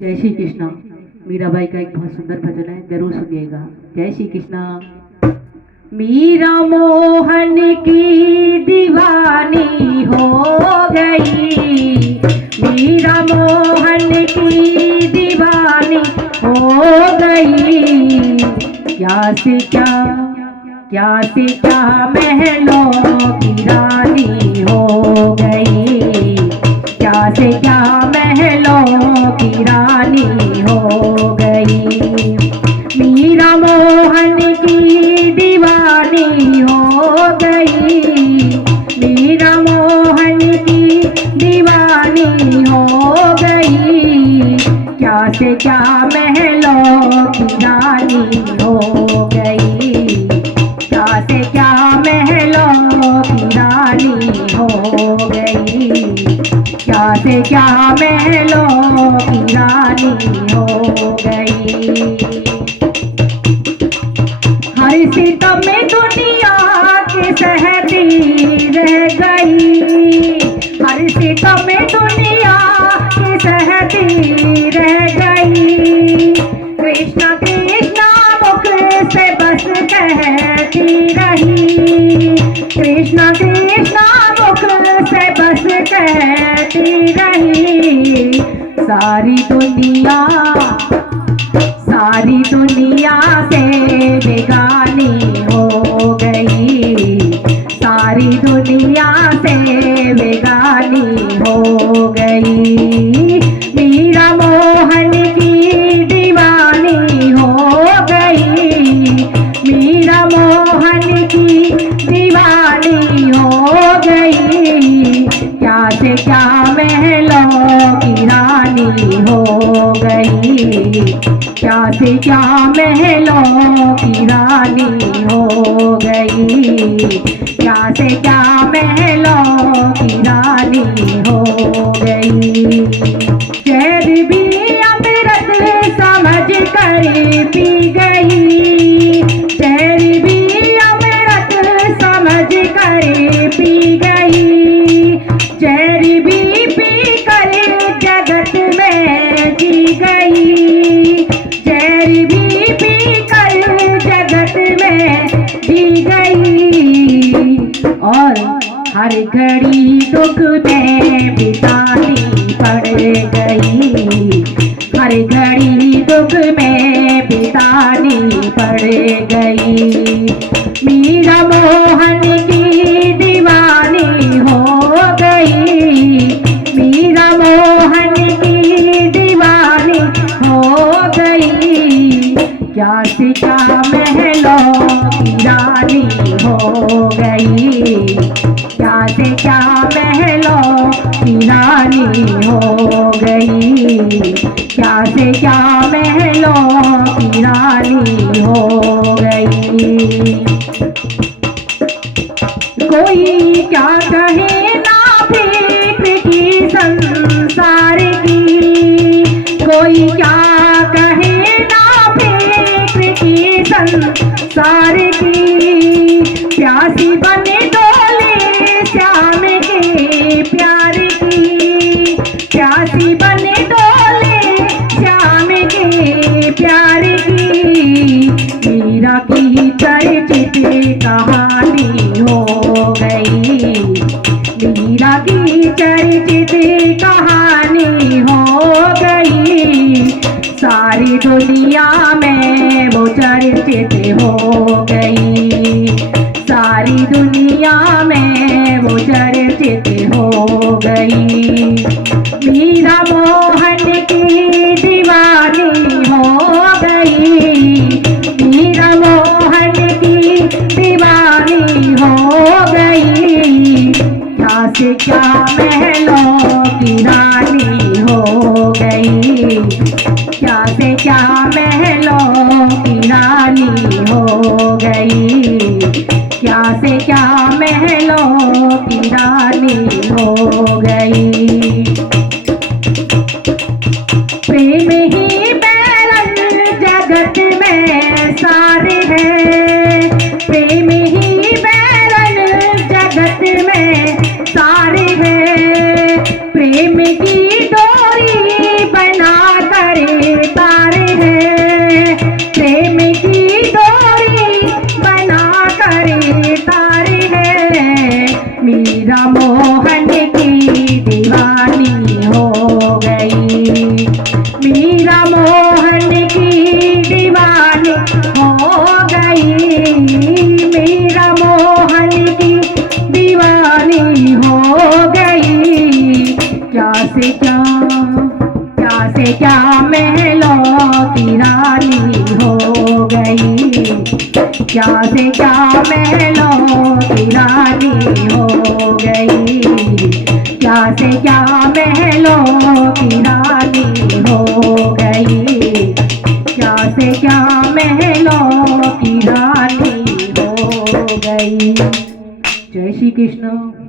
जय श्री कृष्णा। मीराबाई का एक बहुत सुंदर भजन है, जरूर सुनिएगा। जय श्री कृष्णा। मीरा मोहन की दीवानी हो गई, मीरा मोहन की दीवानी हो गई। क्या से क्या महलों की रानी हो गई, क्या से क्या महलों की रानी हो गई। मीरा मोहन की दीवानी हो गई, मीरा मोहन की दीवानी हो गई। क्या से क्या महलों की रानी हो गई, क्या से क्या महलों की रानी हो गई। क्या से क्या महलों की रानी हो गई। हर सितम में दुनिया की सहती रह गई, हर सितम में दुनिया की सहती रह गई। कृष्णा कृष्णा मुख से बस कहती रही, कृष्णा कृष्णा मुख से बस कहती रही। सारी दुनिया से बेगानी हो गई, सारी दुनिया से बेगानी हो गई। मीरा मोहन की दीवानी हो गई, मीरा मोहन की दीवानी हो गई। क्या से क्या महलों की रानी हो गई, क्या से क्या महलों की रानी हो गई। क्या से क्या महलों की रानी हो गई। शहर भी अमृत समझ कर पी गई, शहर भी अमृत समझ कर पी गई। शहर भी पी कर जगत में जी गई, शहर भी पी कर जगत में जी गई। और हर घड़ी दुख में बितानी पड़ गई, हर घड़ी दुख में बितानी पड़ गई। मीरा मोहन की दीवानी हो गई, मीरा मोहन की दीवानी हो गई। क्या से क्या महलों की रानी हो गई, क्या से क्या महलों की रानी हो गई। क्या से क्या महलों की रानी हो गई। कोई क्या कहे ना फिक्र की संसार की, कोई क्या कहे ना फिक्र की संसार की। प्यासी बने डोले श्याम के प्यार की, प्यासी बने डोले श्याम के प्यार की। मीरा की चर्चित कहानी हो गई, मीरा की चर्चित कहानी हो गई। सारी दुनिया में वो चर्चित हो गई, सारी दुनिया में वो चर्चित हो गई। मीरा मोहन की दीवानी हो गई, मीरा मोहन की दीवानी हो गई। क्या से क्या महलों की रानी हो गई, क्या से क्या महलों की रानी हो गई। क्या से क्या महलों की रानी हो गई। प्रेम ही बैरन जगत में सारे हैं, प्रेम ही बैरन जगत में सारे हैं। प्रेम की डोरी बना कर से क्या महलों की रानी हो गई, क्या से क्या महलों की रानी हो गई, क्या से क्या महलों की रानी हो गई, क्या से क्या महलों की रानी हो गई। जय श्री कृष्ण।